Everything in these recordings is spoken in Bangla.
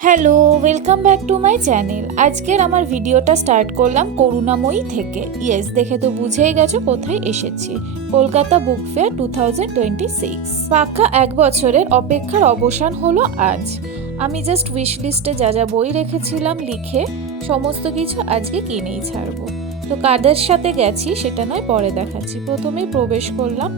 Hello, welcome back to my channel. আজকের আমার ভিডিওটা স্টার্ট করলাম করুণাময়ী থেকে। ইয়েস, দেখে তো বুঝেই গেছো কোথায় এসেছি। Kolkata book fair 2026। পাক্কা এক বছরের অপেক্ষার অবসান হলো আজ। আমি জাস্ট উইশ লিস্টে যা যা বই রেখেছিলাম লিখে সমস্ত কিছু আজকে কিনেই ছাড়বো। তো কাদের সাথে গেছি সেটা নয় পরে দেখাচ্ছি। প্রথমেই প্রবেশ করলাম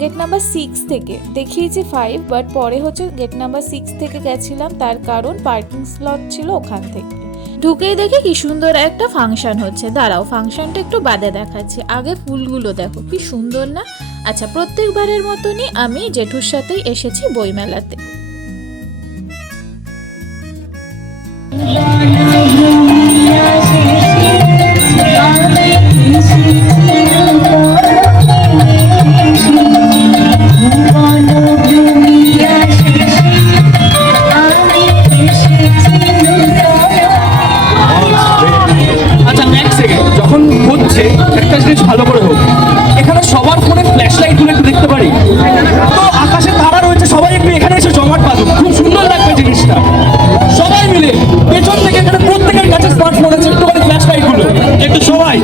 গেট নাম্বার 6 থেকে, দেখিয়েছি 5 বাট পরে হচ্ছে গেট নাম্বার 6 থেকে গেছিলাম, তার কারণ পার্কিং স্লট ছিল ওখান থেকে। ঢুকেই দেখি কি সুন্দর একটা ফাংশন হচ্ছে। দাঁড়াও, ফাংশনটা একটু বাদে দেখাচ্ছি, আগে ফুলগুলো দেখো কি সুন্দর না। আচ্ছা, প্রত্যেকবারের মতনই আমি জেঠুর সাথেই এসেছি বইমেলাতে। যখন হচ্ছে একটা জিনিস ভালো করে হোক, এখানে সবার ফোনে ফ্ল্যাশ লাইট গুলো একটু দেখতে পারি তো, আকাশে তারা রয়েছে, সবাই একটু এখানে এসে জমাট বাঁধুন, খুব সুন্দর লাগবে জিনিসটা। সবাই মিলে পেছন থেকে এখানে প্রত্যেকের কাছে স্মার্টফোন আছে, একটুখানি ফ্ল্যাশ লাইট গুলো একটু সবাই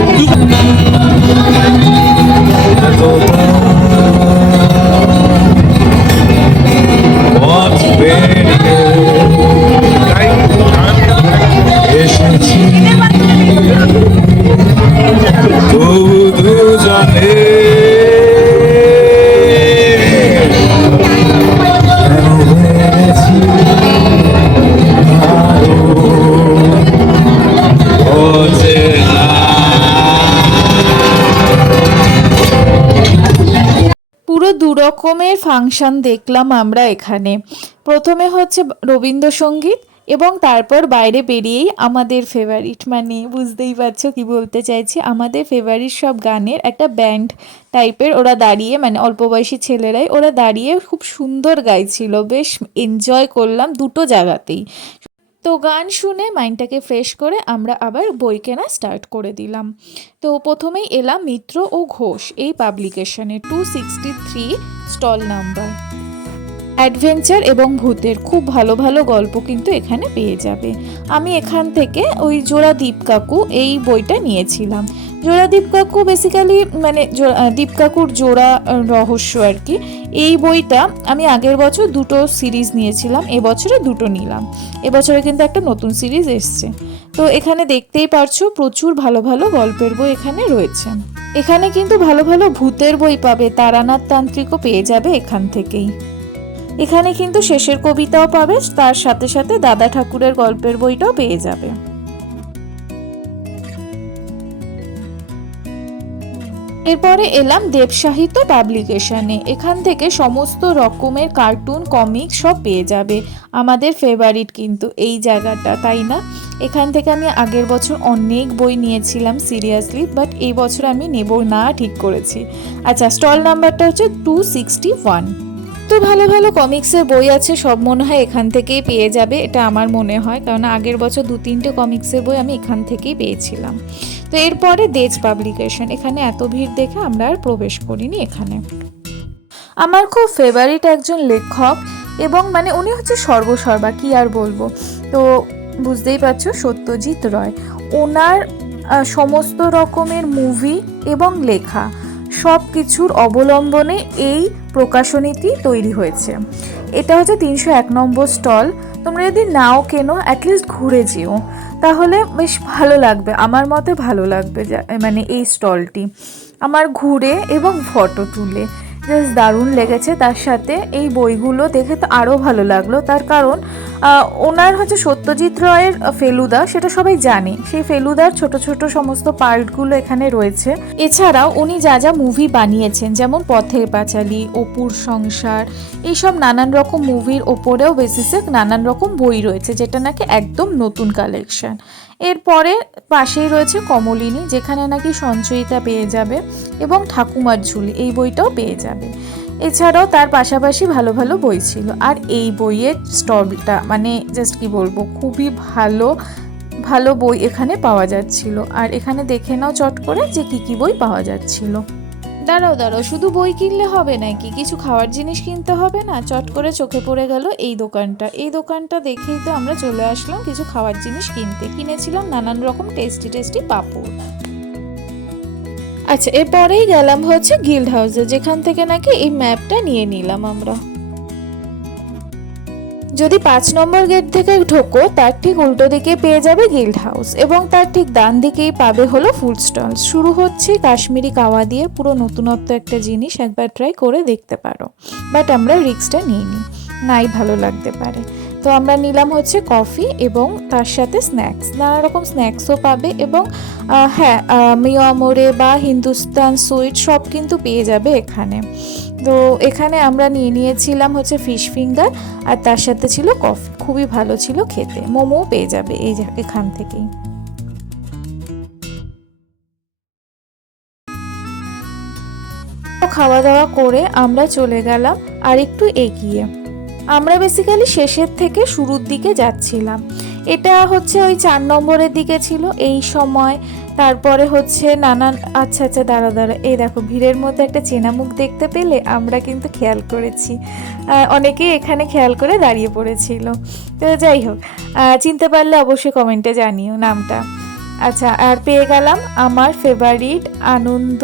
পুরো দু রকমের ফাংশন দেখলাম আমরা এখানে। প্রথমে হচ্ছে রবীন্দ্রসঙ্গীত এবং তারপর বাইরে বেরিয়েই আমাদের ফেভারিট, মানে বুঝতেই পারছো কি বলতে চাইছি, আমাদের ফেভারিট সব গানের একটা ব্যান্ড টাইপের ওরা দাঁড়িয়ে, মানে অল্প বয়সী ছেলেরাই ওরা দাঁড়িয়ে খুব সুন্দর গাইছিল, বেশ এনজয় করলাম দুটো জায়গাতেই। তো গান শুনে মাইন্ডটাকে ফ্রেশ করে আমরা আবার বই কেনা স্টার্ট করে দিলাম। তো প্রথমেই এলাম মিত্র ও ঘোষ এই পাবলিকেশনে, 263 স্টল নাম্বার। অ্যাডভেঞ্চার এবং ভূতের খুব ভালো ভালো গল্প কিন্তু এখানে পেয়ে যাবে। আমি এখান থেকে ওই জোড়াদ্বীপ কাকু এই বইটা নিয়েছিলাম। জোড়াদ্বীপ কাকু বেসিক্যালি মানে দ্বীপ কাকুর জোড়া রহস্য আর কি। এই বইটা আমি আগের বছর দুটো সিরিজ নিয়েছিলাম, এবছরে দুটো নিলাম। এবছরে কিন্তু একটা নতুন সিরিজ এসছে। তো এখানে দেখতেই পারছো প্রচুর ভালো ভালো গল্পের বই এখানে রয়েছে। এখানে কিন্তু ভালো ভালো ভূতের বই পাবে, তারানাথ তান্ত্রিকও পেয়ে যাবে এখান থেকেই। এখানে কিন্তু শেষের কবিতাও পাবে, তার সাথে সাথে দাদা ঠাকুরের গল্পের বইটাও পেয়ে যাবে। এরপরে এলাম দেবসাহিত্য পাবলিকেশনে। এখান থেকে সমস্ত রকমের কার্টুন কমিক্স সব পেয়ে যাবে। আমাদের ফেভারিট কিন্তু এই জায়গাটা, তাই না? এখান থেকে আমি আগের বছর অনেক বই নিয়েছিলাম সিরিয়াসলি, বাট এই বছর আমি নেব না ঠিক করেছি। আচ্ছা, স্টল নাম্বারটা হচ্ছে 261। তো ভালো ভালো কমিক্সের বই আছে, সব মনে হয় এখান থেকেই পেয়ে যাবে, এটা আমার মনে হয়, কারণ আগের বছর 2-3টে কমিক্সের বই আমি এখান থেকেই পেয়েছিলাম। তো এরপরে দেজ পাবলিকেশন, এখানে এত ভিড় দেখে আমরা আর প্রবেশ করিনি এখানে। আমার খুব ফেভারিট একজন লেখক, এবং মানে উনি হচ্ছে সর্বসর্বা, কি আর বলবো। তো বুঝতেই পারছো, সত্যজিৎ রায়। ওনার সমস্ত রকমের মুভি এবং লেখা সব কিছুর অবলম্বনে এই প্রকাশনীটি তৈরি হয়েছে। এটা হচ্ছে 301 নম্বর স্টল। তোমরা যদি নাও কেনো অ্যাটলিস্ট ঘুরে যেও, তাহলে বেশ ভালো লাগবে, আমার মতে ভালো লাগবে। মানে এই স্টলটি আমার ঘুরে এবং ফটো তুলে জাস্ট দারুণ লেগেছে। তার সাথে এই বইগুলো দেখে তো আরও ভালো লাগলো, তার কারণ ওনার হচ্ছে সত্যজিৎ রায়ের ফেলুদা, সেটা সবাই জানে, সেই ফেলুদার ছোট ছোট সমস্ত পার্টগুলো এখানে রয়েছে। এছাড়াও উনি যা যা মুভি বানিয়েছেন, যেমন পথের পাঁচালী, অপুর সংসার, এইসব নানান রকম মুভির ওপরেও বেসিসে নানান রকম বই রয়েছে, যেটা নাকি একদম নতুন কালেকশন। এরপরে পাশেই রয়েছে কমলিনী, যেখানে নাকি সঞ্চয়িতা পেয়ে যাবে, এবং ঠাকুমার ঝুলি এই বইটাও পেয়ে যাবে। এছাড়াও তার পাশাপাশি ভালো ভালো বই ছিল। আর এই বইয়ের স্টলটা মানে জাস্ট কি বলবো, খুবই ভালো ভালো বই এখানে পাওয়া যাচ্ছিল। আর এখানে দেখে নাও চট করে যে কি কি বই পাওয়া যাচ্ছিল। দাঁড়াও দাঁড়াও, শুধু বই কিনলে হবে নাকি, কিছু খাওয়ার জিনিস কিনতে হবে না? চট করে চোখে পড়ে গেল এই দোকানটা। এই দোকানটা দেখেই তো আমরা চলে আসলাম কিছু খাওয়ার জিনিস কিনতে। কিনেছিলাম নানান রকম টেস্টি টেস্টি পাঁপড়। আচ্ছা, এরপরেই গেলাম হচ্ছে গিল্ড হাউসে, যেখান থেকে নাকি এই ম্যাপটা নিয়ে নিলাম আমরা। যদি 5 নম্বর গেট থেকে ঢোকো তার ঠিক উল্টো দিকে পেয়ে যাবে গিল্ড হাউস এবং তার ঠিক ডান দিকেই পাবে হলো ফুড স্টল। শুরু হচ্ছে কাশ্মীরি কাওয়া দিয়ে, পুরো নতুনত্ব একটা জিনিস, একবার ট্রাই করে দেখতে পারো। বাট আমরা রিস্কটা নিইনি, নাই ভালো লাগতে পারে। তো আমরা নিলাম হচ্ছে কফি এবং তার সাথে স্ন্যাক্স, নানা রকম স্ন্যাক্সও পাবে এবং হ্যাঁ, মিয়ামোরে বা হিন্দুস্তান সুইট সব কিন্তু পেয়ে যাবে এখানে। তো এখানে আমরা নিয়েছিলাম হচ্ছে ফিশ ফিঙ্গার আর তার সাথে ছিল কফি, খুবই ভালো ছিল খেতে। মোমোও পেয়ে যাবে এখান থেকেই। খাওয়া দাওয়া করে আমরা চলে গেলাম আর একটু এগিয়ে। আমরা বেসিক্যালি শেষের থেকে শুরুর দিকে যাচ্ছিলাম। এটা হচ্ছে ওই 4 নম্বরের দিকে ছিল এই সময়। তারপরে হচ্ছে নানান আচ্ছা দাঁড়া এই দেখো, ভিড়ের মধ্যে একটা চেনা মুখ দেখতে পেলে? আমরা কিন্তু খেয়াল করেছি, অনেকেই এখানে খেয়াল করে দাঁড়িয়ে পড়েছিল। তো যাই হোক, চিনতে পারলে অবশ্যই কমেন্টে জানিও নামটা। আচ্ছা, আর পেয়ে গেলাম আমার ফেভারিট আনন্দ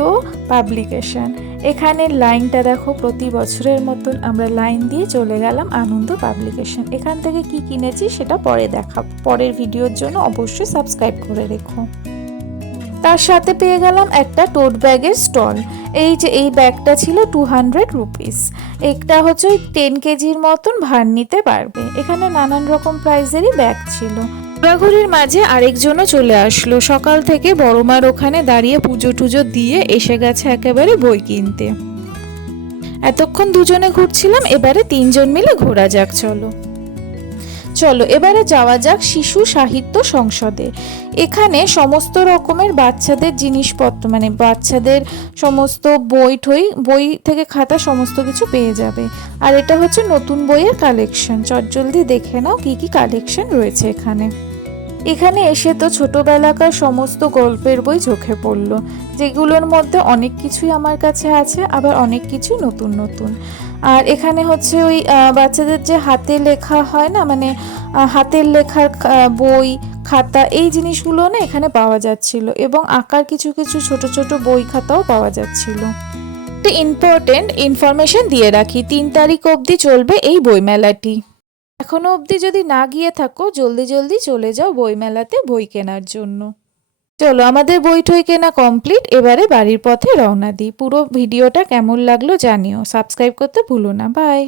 পাবলিকেশন। এখানে লাইনটা দেখো, প্রতি বছরের মতন আমরা লাইন দিয়ে চলে গেলাম আনন্দ পাবলিকেশন। এখান থেকে কি কিনেছি সেটা পরে দেখাবো, পরের ভিডিওর জন্য অবশ্যই সাবস্ক্রাইব করে রেখো। তার সাথে পেয়ে গেলাম একটা টোট ব্যাগের স্টল। এই যে এই ব্যাগটা ছিল 200 রুপিস। একটা হচ্ছে ওই 10 কেজির মতন ভার নিতে পারবে। এখানে নানান রকম প্রাইজেরই ব্যাগ ছিল। ঘোরাঘুরির মাঝে আরেকজনও চলে আসলো। সকাল থেকে বড়মার ওখানে দাঁড়িয়ে পুজো টুজো দিয়ে এসে গেছে একেবারে বই কিনতে। এতক্ষণ দুজনে ঘুরছিলাম, এবারে 3 জন মিলে ঘোরা যাক। চলো এবারে যাওয়া যাক শিশু সাহিত্য সংসদে। এখানে সমস্ত রকমের বাচ্চাদের জিনিসপত্র, মানে বাচ্চাদের সমস্ত বই থেকে খাতা সমস্ত কিছু পেয়ে যাবে। আর এটা হচ্ছে নতুন বইয়ের কালেকশন। চটজলদি দেখে নাও কি কি কালেকশন রয়েছে এখানে। এখানে এসে তো ছোটবেলাকার সমস্ত গল্পের বই চোখে পড়লো, যেগুলোর মধ্যে অনেক কিছুই আমার কাছে আছে, আবার অনেক কিছু নতুন নতুন। আর এখানে হচ্ছে ওই বাচ্চাদের যে হাতে লেখা হয় না, মানে হাতের লেখার বই খাতা, এই জিনিসগুলো না এখানে পাওয়া যাচ্ছিল এবং আঁকার কিছু কিছু ছোট ছোট বই খাতাও পাওয়া যাচ্ছিল। একটা ইম্পর্টেন্ট ইনফরমেশন দিয়ে রাখি, 3 তারিখ অবধি চলবে এই বইমেলাটি। এখনো অবধি যদি না গিয়ে থাকো, জলদি চলে যাও বইমেলাতে বই কেনার জন্য। চলো আমাদের বই টই কেনা কমপ্লিট, এবারে বাড়ির পথে রওনা দিই। পুরো ভিডিওটা কেমন লাগলো জানিও, সাবস্ক্রাইব করতে ভুলো না। বাই।